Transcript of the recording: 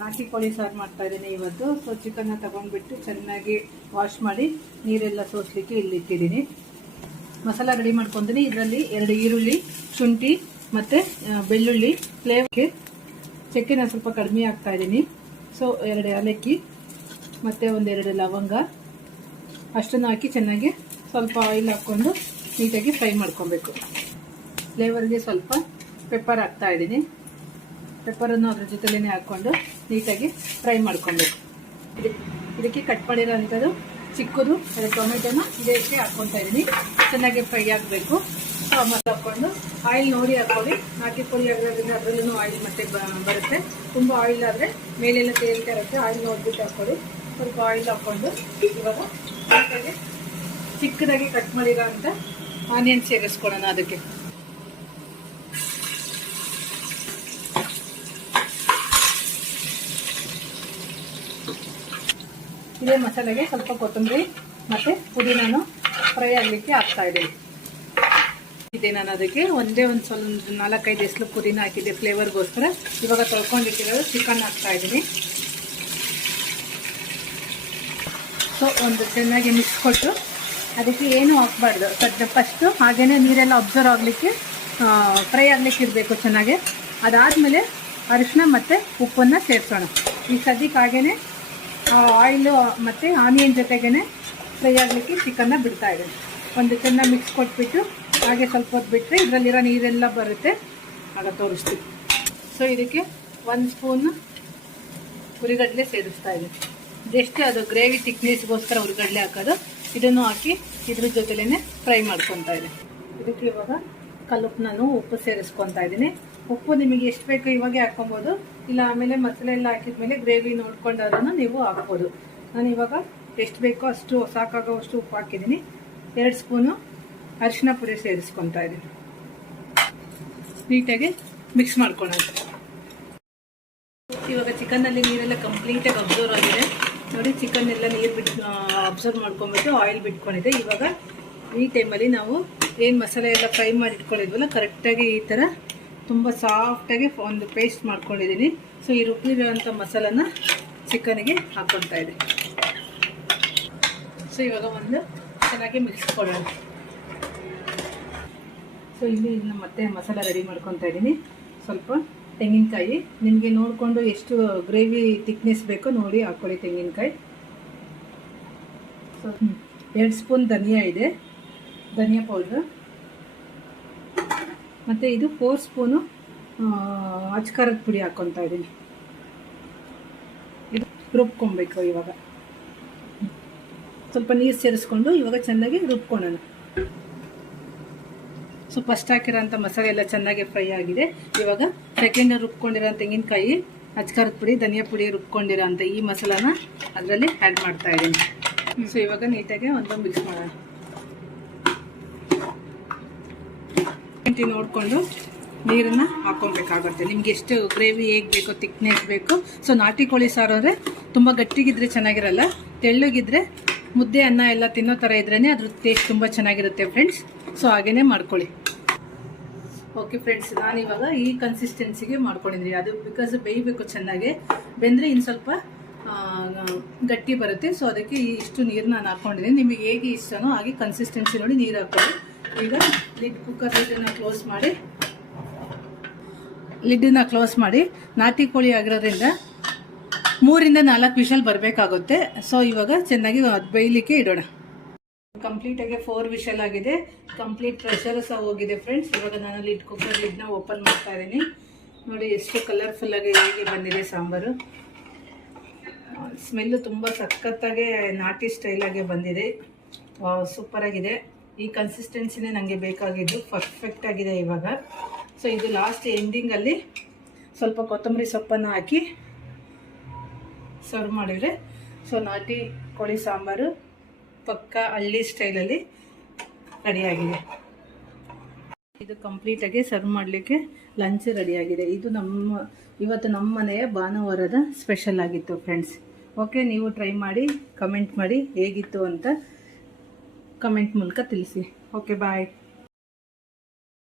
ನಾಟಿ ಕೋಳಿ ಸಾರು ಮಾಡ್ತಾ ಇದ್ದೀನಿ ಇವತ್ತು. ಸೊ ಚಿಕನ್ನ ತಗೊಂಡ್ಬಿಟ್ಟು ಚೆನ್ನಾಗಿ ವಾಶ್ ಮಾಡಿ ನೀರೆಲ್ಲ ಸೋಸಲಿಕ್ಕೆ ಇಲ್ಲಿಟ್ಟಿದ್ದೀನಿ. ಮಸಾಲ ರೆಡಿ ಮಾಡ್ಕೊಂತೀನಿ. ಇದರಲ್ಲಿ 2 ಈರುಳ್ಳಿ, ಶುಂಠಿ ಮತ್ತು ಬೆಳ್ಳುಳ್ಳಿ, ಫ್ಲೇವರ್ಗೆ ಚಕ್ಕೆನ ಸ್ವಲ್ಪ ಕಡಿಮೆ ಹಾಕ್ತಾ ಇದ್ದೀನಿ. ಸೊ 2 ಏಲಕ್ಕಿ ಮತ್ತು 1-2 ಲವಂಗ ಅಷ್ಟನ್ನು ಹಾಕಿ ಚೆನ್ನಾಗಿ ಸ್ವಲ್ಪ ಆಯಿಲ್ ಹಾಕ್ಕೊಂಡು ನೀಟಾಗಿ ಫ್ರೈ ಮಾಡ್ಕೊಬೇಕು. ಫ್ಲೇವರ್ಗೆ ಸ್ವಲ್ಪ ಪೆಪ್ಪರ್ ಹಾಕ್ತಾ ಇದ್ದೀನಿ. ಪೆಪ್ಪರನ್ನು ಅದ್ರ ಜೊತೆಲೇ ಹಾಕ್ಕೊಂಡು ನೀಟಾಗಿ ಫ್ರೈ ಮಾಡ್ಕೊಬೇಕು. ಇದಕ್ಕೆ ಕಟ್ ಮಾಡಿರೋ ಅಂಥದ್ದು ಚಿಕ್ಕದು ಟೊಮೆಟೊನ ಇದಕ್ಕೆ ಹಾಕ್ಕೊತಾ ಇದ್ದೀನಿ. ಚೆನ್ನಾಗಿ ಫ್ರೈ ಆಗಬೇಕು. ಮತ್ತು ಹಾಕ್ಕೊಂಡು ಆಯಿಲ್ ನೋಡಿ ಹಾಕ್ಕೊಳ್ಳಿ. ನಾಟಿ ಕೋಳಿ ಆಗಿರೋದ್ರಿಂದ ಅದರಲ್ಲೂ ಆಯಿಲ್ ಮತ್ತೆ ಬರುತ್ತೆ. ತುಂಬ ಆಯಿಲ್ ಆದರೆ ಮೇಲೆಲ್ಲ ತೇಲ್ತಾ ಇರುತ್ತೆ. ಆಯಿಲ್ ನೋಡ್ಬಿಟ್ಟು ಹಾಕ್ಕೊಳ್ಳಿ. ಸ್ವಲ್ಪ ಆಯಿಲ್ ಹಾಕ್ಕೊಂಡು ಇವಾಗ ನೀಟಾಗಿ ಚಿಕ್ಕದಾಗಿ ಕಟ್ ಮಾಡಿರೋ ಅಂಥ ಆನಿಯನ್ ಸೇರಿಸ್ಕೊಳ್ಳೋಣ. ಅದಕ್ಕೆ ಇದೇ ಮಸಾಲೆಗೆ ಸ್ವಲ್ಪ ಕೊತ್ತಂಬರಿ ಮತ್ತು ಪುದೀನಾನು ಫ್ರೈ ಆಗಲಿಕ್ಕೆ ಹಾಕ್ತಾ ಇದ್ದೀನಿ. ನಾನು ಅದಕ್ಕೆ ಒಂದೇ ಸ್ವಲ್ಪ 4-5 ಎಸ್ಲು ಪುದೀನ ಹಾಕಿದ್ದೆ ಫ್ಲೇವರ್ಗೋಸ್ಕರ. ಇವಾಗ ತೊಳ್ಕೊಂಡಿಟ್ಟಿರೋದು ಚಿಕನ್ ಹಾಕ್ತಾ ಇದ್ದೀನಿ. ಸೊ ಒಂದು ಚೆನ್ನಾಗಿ ಮಿಕ್ಸ್ ಕೊಟ್ಟು ಅದಕ್ಕೆ ಏನೂ ಹಾಕ್ಬಾರ್ದು. ಫಸ್ಟು ಹಾಗೇ ನೀರೆಲ್ಲ ಅಬ್ಸರ್ವ್ ಆಗಲಿಕ್ಕೆ ಫ್ರೈ ಆಗಲಿಕ್ಕೆ ಇರಬೇಕು ಚೆನ್ನಾಗಿ. ಅದಾದಮೇಲೆ ಅರಿಶಿನ ಮತ್ತು ಉಪ್ಪನ್ನು ಸೇರಿಸೋಣ. ಈ ಸದ್ಯಕ್ಕೆ ಹಾಗೇ ಆಯಿಲು ಮತ್ತು ಆನಿಯನ್ ಜೊತೆಗೇ ಫ್ರೈ ಆಗಲಿಕ್ಕೆ ಚಿಕನ್ನ ಬಿಡ್ತಾ ಇದ್ದೀನಿ. ಒಂದು ಚೆನ್ನಾಗಿ ಮಿಕ್ಸ್ ಕೊಟ್ಬಿಟ್ಟು ಹಾಗೆ ಸ್ವಲ್ಪ ಹೊತ್ತು ಬಿಟ್ಟರೆ ಇದರಲ್ಲಿರೋ ನೀರೆಲ್ಲ ಬರುತ್ತೆ. ಆಗ ತೋರಿಸ್ತೀವಿ. ಸೊ ಇದಕ್ಕೆ 1 ಸ್ಪೂನ್ ಹುರಿಗಡಲೆ ಸೇರಿಸ್ತಾ ಇದ್ದೀನಿ. ಜಸ್ಟ್ ಅದು ಗ್ರೇವಿ ತಿಕ್ನೆಸ್ಗೋಸ್ಕರ ಹುರಿಗಡಲೆ ಹಾಕೋದು. ಇದನ್ನು ಹಾಕಿ ಇದ್ರ ಜೊತೆಲೇ ಫ್ರೈ ಮಾಡ್ಕೊತಾ ಇದ್ದೀನಿ. ಇದಕ್ಕೆ ಇವಾಗ ಕಲ್ಲುಪ್ಪು ನಾನು ಉಪ್ಪು ಸೇರಿಸ್ಕೊತಾ ಇದ್ದೀನಿ. ಉಪ್ಪು ನಿಮಗೆ ಎಷ್ಟು ಬೇಕೋ ಇವಾಗೆ ಹಾಕ್ಕೊಬೋದು, ಇಲ್ಲ ಆಮೇಲೆ ಮಸಾಲೆ ಎಲ್ಲ ಹಾಕಿದ್ಮೇಲೆ ಗ್ರೇವಿ ನೋಡ್ಕೊಂಡು ಅದನ್ನು ನೀವು ಹಾಕ್ಬೋದು. ನಾನು ಇವಾಗ ಎಷ್ಟು ಬೇಕೋ ಅಷ್ಟು ಸಾಕಾಗೋವಷ್ಟು ಉಪ್ಪು ಹಾಕಿದ್ದೀನಿ. 2 ಸ್ಪೂನು ಅರಿಶಿನ ಪುಡಿ ಸೇರಿಸ್ಕೊತಾ ಇದ್ದೀನಿ. ನೀಟಾಗಿ ಮಿಕ್ಸ್ ಮಾಡ್ಕೊಳ್ಳೋಣ. ಇವಾಗ ಚಿಕನ್ನಲ್ಲಿ ನೀರೆಲ್ಲ ಕಂಪ್ಲೀಟಾಗಿ ಅಬ್ಸರ್ವ್ ಆಗಿದೆ ನೋಡಿ. ಚಿಕನ್ ಎಲ್ಲ ನೀರು ಬಿಟ್ಟು ಅಬ್ಸರ್ವ್ ಮಾಡ್ಕೊಂಬಿಟ್ಟು ಆಯಿಲ್ ಬಿಟ್ಕೊಂಡಿದೆ. ಇವಾಗ ಈ ಟೈಮಲ್ಲಿ ನಾವು ಏನು ಮಸಾಲೆ ಎಲ್ಲ ಫ್ರೈ ಮಾಡಿ ಇಟ್ಕೊಂಡಿದ್ವಲ್ಲ ಕರೆಕ್ಟಾಗಿ ಈ ಥರ ತುಂಬ ಸಾಫ್ಟಾಗಿ ಒಂದು ಪೇಸ್ಟ್ ಮಾಡ್ಕೊಂಡಿದ್ದೀನಿ. ಸೊ ಈ ರುಬ್ಬಿರೋಂಥ ಮಸಾಲನ ಚಿಕನ್ಗೆ ಹಾಕ್ಕೊತಾ ಇದೆ. ಸೊ ಇವಾಗ ಒಂದು ಚೆನ್ನಾಗಿ ಮಿಕ್ಸ್ ಕೊಡೋಣ. ಸೊ ಇಲ್ಲಿ ಮತ್ತೆ ಮಸಾಲ ರೆಡಿ ಮಾಡ್ಕೊತಾ ಇದ್ದೀನಿ. ಸ್ವಲ್ಪ ತೆಂಗಿನಕಾಯಿ ನಿಮಗೆ ನೋಡಿಕೊಂಡು ಎಷ್ಟು ಗ್ರೇವಿ ಥಿಕ್ನೆಸ್ ಬೇಕೋ ನೋಡಿ ಹಾಕ್ಕೊಳ್ಳಿ ತೆಂಗಿನಕಾಯಿ. ಸೊ 2 ಸ್ಪೂನ್ ಧನಿಯಾ ಇದೆ, ಧನಿಯಾ ಪೌಡ್ರು. ಮತ್ತು ಇದು 4 ಸ್ಪೂನು ಅಚ್ಕಾರದ ಪುಡಿ ಹಾಕ್ಕೊತಾ ಇದ್ದೀನಿ. ಇದು ರುಬ್ಕೊಬೇಕು. ಇವಾಗ ಸ್ವಲ್ಪ ನೀರು ಸೇರಿಸ್ಕೊಂಡು ಇವಾಗ ಚೆನ್ನಾಗಿ ರುಬ್ಕೊಳ್ಳೋಣ. ಸೊ ಫಸ್ಟ್ ಹಾಕಿರೋಂಥ ಮಸಾಲೆ ಎಲ್ಲ ಚೆನ್ನಾಗಿ ಫ್ರೈ ಆಗಿದೆ. ಇವಾಗ ಸೆಕೆಂಡ್ ರುಬ್ಕೊಂಡಿರೋ ತೆಂಗಿನಕಾಯಿ, ಅಚ್ಕಾರದ ಪುಡಿ, ಧನಿಯಾ ಪುಡಿ ರುಬ್ಕೊಂಡಿರೋ ಅಂಥ ಈ ಮಸಾಲಾನ ಅದರಲ್ಲಿ ಆ್ಯಡ್ ಮಾಡ್ತಾ ಇದ್ದೀನಿ. ಸೊ ಇವಾಗ ನೀಟಾಗಿ ಒಂದು ಮಿಕ್ಸ್ ಮಾಡೋಣ. ನೋಡಿಕೊಂಡು ನೀರನ್ನು ಹಾಕ್ಕೊಬೇಕಾಗುತ್ತೆ. ನಿಮ್ಗೆ ಎಷ್ಟು ಗ್ರೇವಿ ಹೇಗೆ ಬೇಕೋ, ತಿಕ್ನೆಸ್ ಬೇಕು. ಸೊ ನಾಟಿ ಕೋಳಿ ಸಾರು ಅಂದರೆ ತುಂಬ ಗಟ್ಟಿಗಿದ್ರೆ ಚೆನ್ನಾಗಿರಲ್ಲ, ತೆಳ್ಳಗಿದ್ರೆ ಮುದ್ದೆ ಅನ್ನ ಎಲ್ಲ ತಿನ್ನೋ ಥರ ಇದ್ರೇ ಅದ್ರ ಟೇಸ್ಟ್ ತುಂಬ ಚೆನ್ನಾಗಿರುತ್ತೆ ಫ್ರೆಂಡ್ಸ್. ಸೊ ಹಾಗೇ ಮಾಡ್ಕೊಳ್ಳಿ. ಓಕೆ ಫ್ರೆಂಡ್ಸ್, ನಾನಿವಾಗ ಈ ಕನ್ಸಿಸ್ಟೆನ್ಸಿಗೆ ಮಾಡ್ಕೊಂಡಿದ್ದೀನಿ. ಅದು ಬಿಕಾಸ್ ಬೇಯಬೇಕು ಚೆನ್ನಾಗಿ. ಬೆಂದರೆ ಇನ್ನು ಸ್ವಲ್ಪ ಗಟ್ಟಿ ಬರುತ್ತೆ. ಸೊ ಅದಕ್ಕೆ ಇಷ್ಟು ನೀರು ನಾನು ಹಾಕ್ಕೊಂಡಿದ್ದೀನಿ. ನಿಮಗೆ ಹೇಗೆ ಇಷ್ಟನೋ ಹಾಗೆ ಕನ್ಸಿಸ್ಟೆನ್ಸಿ ನೋಡಿ ನೀರು ಹಾಕ್ಕೊಳ್ಳಿ. ಈಗ ಕುಕ್ಕರ್ ಲಿಡ್ಡನ್ನ ಕ್ಲೋಸ್ ಮಾಡಿ ನಾಟಿ ಕೋಳಿ ಆಗಿರೋದ್ರಿಂದ 3-4 ವಿಷಲ್ ಬರಬೇಕಾಗುತ್ತೆ. ಸೊ ಇವಾಗ ಚೆನ್ನಾಗಿ ಬೇಯಲಿಕ್ಕೆ ಇಡೋಣ. ಕಂಪ್ಲೀಟಾಗಿ 4 ವಿಷಲ್ ಆಗಿದೆ. ಕಂಪ್ಲೀಟ್ ಪ್ರೆಷರ್ ಸಹ ಹೋಗಿದೆ ಫ್ರೆಂಡ್ಸ್. ಇವಾಗ ನಾನು ಕುಕ್ಕರ್ ಲಿಡ್ನ ಓಪನ್ ಮಾಡ್ತಾ ಇದ್ದೀನಿ. ನೋಡಿ ಎಷ್ಟು ಕಲರ್ಫುಲ್ಲಾಗಿ ಹೇಗೆ ಬಂದಿದೆ ಸಾಂಬಾರು. ಸ್ಮೆಲ್ಲು ತುಂಬ ಸಖತ್ತಾಗಿ ನಾಟಿ ಸ್ಟೈಲಾಗೆ ಬಂದಿದೆ. ಸೂಪರಾಗಿದೆ. ಈ ಕನ್ಸಿಸ್ಟೆನ್ಸಿನೇ ನನಗೆ ಬೇಕಾಗಿದ್ದು. ಪರ್ಫೆಕ್ಟ್ ಆಗಿದೆ ಇವಾಗ. ಸೊ ಇದು ಲಾಸ್ಟ್ ಎಂಡಿಂಗಲ್ಲಿ ಸ್ವಲ್ಪ ಕೊತ್ತಂಬರಿ ಸೊಪ್ಪನ್ನು ಹಾಕಿ ಸರ್ವ್ ಮಾಡಿದರೆ ಸೊ ನಾಟಿ ಕೋಳಿ ಸಾಂಬಾರು ಪಕ್ಕ ಹಳ್ಳಿ ಸ್ಟೈಲಲ್ಲಿ ರೆಡಿಯಾಗಿದೆ. ಇದು ಕಂಪ್ಲೀಟಾಗಿ ಸರ್ವ್ ಮಾಡಲಿಕ್ಕೆ ಲಂಚ್ ರೆಡಿಯಾಗಿದೆ. ಇದು ಇವತ್ತು ನಮ್ಮ ಮನೆಯ ಭಾನುವಾರದ ಸ್ಪೆಷಲ್ ಆಗಿತ್ತು ಫ್ರೆಂಡ್ಸ್. ಓಕೆ, ನೀವು ಟ್ರೈ ಮಾಡಿ ಕಮೆಂಟ್ ಮಾಡಿ ಹೇಗಿತ್ತು ಅಂತ ಕಮೆಂಟ್ ಮೂಲಕ ತಿಳಿಸಿ. ಓಕೆ, ಬಾಯ್.